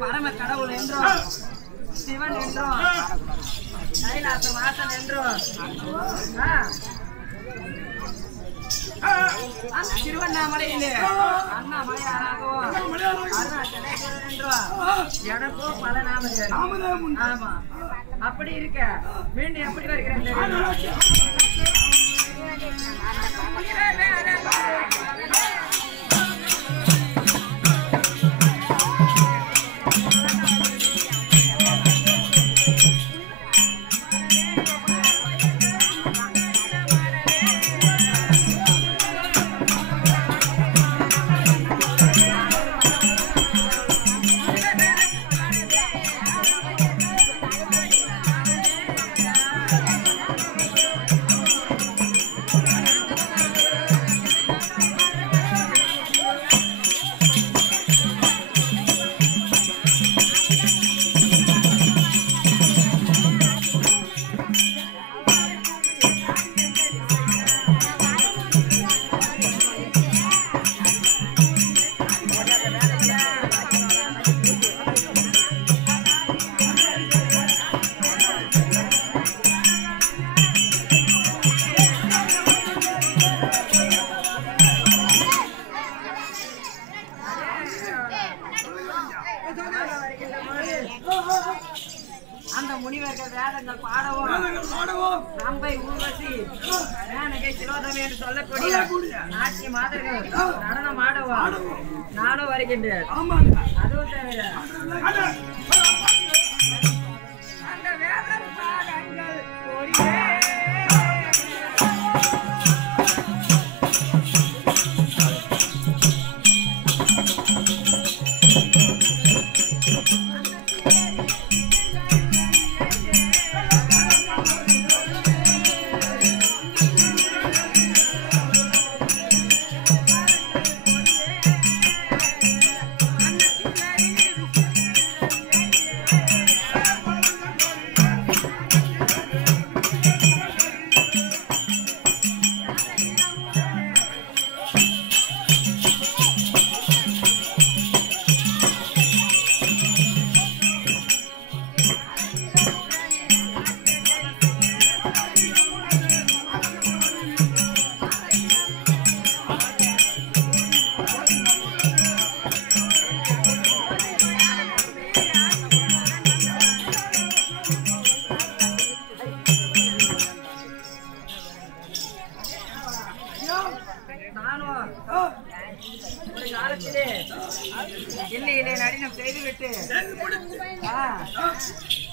பரம கடவுள் என்றும் சிவன் என்றும் கைலாச வாசன் என்றும் திருவண்ணாமலையிலே அண்ணாமலையாராகவும் அருணாச்சலேஸ்வரர் என்றும் எனக்கும் பல நாமங்கள். ஆமா, அப்படி இருக்க மீண்டும் எப்படி வருகிறேன் அந்த முனிவர்கள் வேதங்கள் பாடவும் ரம்பை ஊர்வசி மேனகை சிரோதமை என்று சொல்லக்கூடிய நாட்டிய மாதர்கள் நடனம் ஆடவும் நானும் வருகின்றேன். அதுவும் தவிர அந்த வேத பாடங்கள்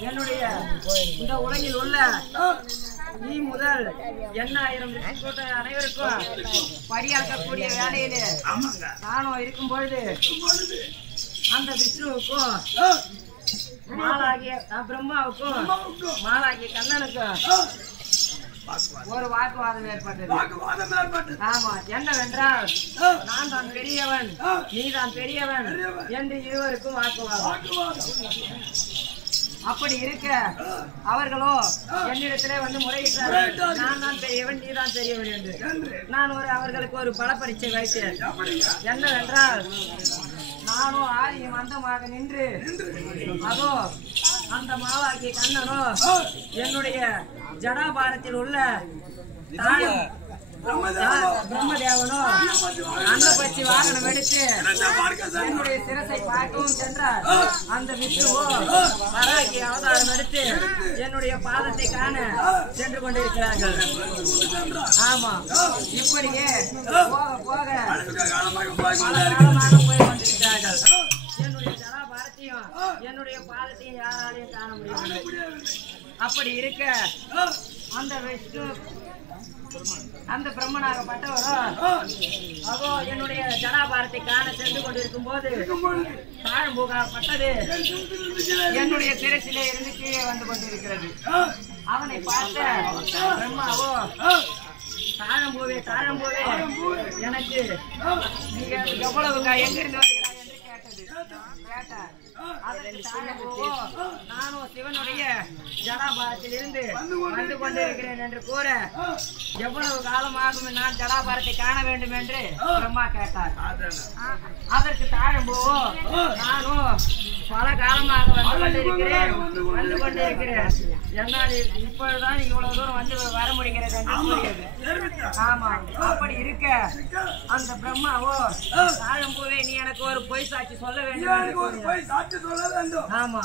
என்னுடைய இந்த உலகில் உள்ள நீ முதல் 8000 அனைவருக்கும் படியாக்கக்கூடிய வேலையிலே நானும் இருக்கும் பொழுது அந்த விஷ்ணுவுக்கும் மாலாகிய பிரம்மாவுக்கும் மாலாகிய கண்ணனுக்கும் ஒரு வாக்குவாதம் ஏற்பட்டது. ஆமா, என்னவென்றால் நான் தான் பெரியவன், நீதான் பெரியவன் என்று இருவருக்கும் வாக்குவாதம். அப்படி இருக்க அவர்களோ என்னிடத்திலே வந்து முறையிட்டார்கள், நான் தான் பெரியவன், நீதான் பெரியவன் என்று. நான் அவர்களுக்கு ஒரு பல பரீட்சை வைத்தேன். என்னவென்றால் நானும் ஆரியும் அந்தமாக நின்று அதோ அந்த மாலாகிய கண்ணனோ என்னுடைய ஜடாபாரத்தில் உள்ள பிரம்மதேவனோ அந்த பட்சி வாகனம் எடுத்து என்னுடைய சிரசை பார்க்கவும் சென்றார். அந்த விஷ்ணுவோ வராகி அவதாரம் எடுத்து என்னுடைய பாதத்தை காண சென்று கொண்டிருக்கிறார்கள். ஆமா, இப்படியே போக போக காலமாக போய் கொண்டிருக்கிறார்கள். என்னுடைய ஜடாபாரத்தையும் என்னுடைய பாதத்தையும் யாராலையும் காண முடியவில்லை. அப்படி இருக்க அந்த விஷ்ணு அந்த பிரம்மனாகப்பட்டவரோ அதோ என்னுடைய ஜடாபாரத்தை காண சென்று கொண்டிருக்கும் போது தாழ்ம்பூகாப்பட்டது என்னுடைய சிரசிலே இருந்து கீழே வந்து கொண்டிருக்கிறது. அவனை பார்த்த பிரம்மாவோ தாழம்பூவே தாழம்பூவே எனக்கு நீங்க எவ்வளவு எங்கிருந்து வருகிறாய் என்று கேட்டார். அதற்கு தாழம்பூவோ நானும் சிவனுடைய ஜடாபாரத்தில் இருந்து வந்து கொண்டிருக்கிறேன் என்று கூற எவ்வளவு காலமாகும் நான் ஜடாபாரத்தை காண வேண்டும் என்று பிரம்மா கேட்டார். அதற்கு தாழம்பூவோ நானும் பல காலமாக வந்து கொண்டிருக்கிறேன் என்னால் இப்பொழுதுதான் இவ்வளவு தூரம் வந்து வர முடிகிறது என்று கூறியது. ஆமா, அப்படி இருக்க அந்த பிரம்மாவோ தாழம்பூவே நீ எனக்கு ஒரு பொய் சாட்சி சொல்ல வேண்டும். ஆமா,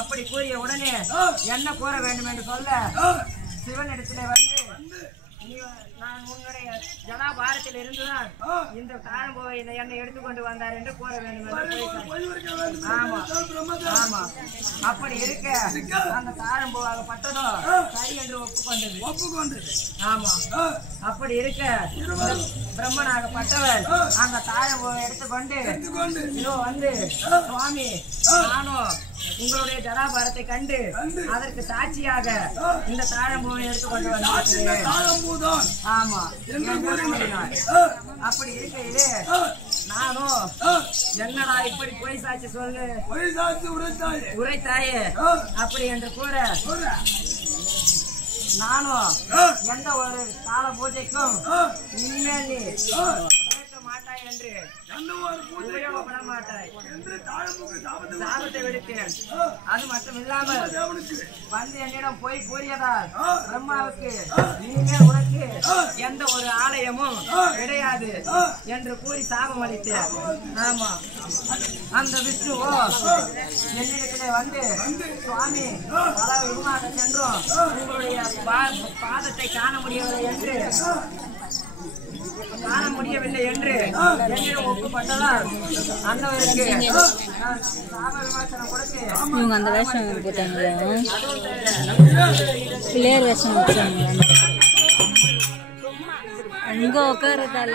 அப்படி கூறிய உடனே என்ன கூற வேண்டும் என்று சொல்ல சிவனிடத்திலே வந்து நான் உன்னுடைய ஜடாபாரத்தில் இருந்துதான் இந்த தாழம்பூவை என்னை எடுத்துக்கொண்டு வந்தார் என்று கூற வேண்டும். ஆமா ஆமா, அப்படி இருக்க அந்த தாழம்பூவாகப்பட்டதோ சரி என்று ஒப்புக்கொண்டது. ஆமா, அப்படி இருக்க பிரம்மனாகப்பட்டவர் அந்த தாழம்பூவை எடுத்துக்கொண்டு இதோ வந்து சுவாமி நானும் உங்களுடைய ஜடாபாரத்தை கண்டு அதற்கு சாட்சியாக இந்த தாழம்பூவை எடுத்துக்கொண்டு வந்திருக்கிறேன். ஆமா, அப்படி இருக்கையிலே நானும் என்னடா இப்படி பொய் சாட்சி சொல்லு உரைத்தாயே அப்படி என்று கூற நானும் எந்த ஒரு கால பூஜைக்கும் இனிமேல் நீ கேட்க மாட்டாய் என்று உபயோகப்பட மாட்டாய் என்று சாபத்தை விடுத்தேன். அது மட்டும் இல்லாமல் வந்து என்னிடம் போய் கூறியதால் பிரம்மாவுக்கு இனிமேல் உனக்கு எந்த ஒரு ஆலயமும் கிடையாது என்று கூறி சாபம் அளித்தேன். ஆமா, அந்த விஷ்ணுவோ என்னிடத்திலே வந்து சுவாமி பல விதமாக சென்றோம் உங்களுடைய பாதத்தை காண முடியவில்லை என்று என்னிடம் ஒப்புப்பட்டதால் அந்தவருக்கு சாப விமர்சனம் கொடுத்து இவங்க அந்த வேஷம் போட்டாங்களா, பிள்ளையார் வேஷம் வச்சாங்க அங்க உட்காரதால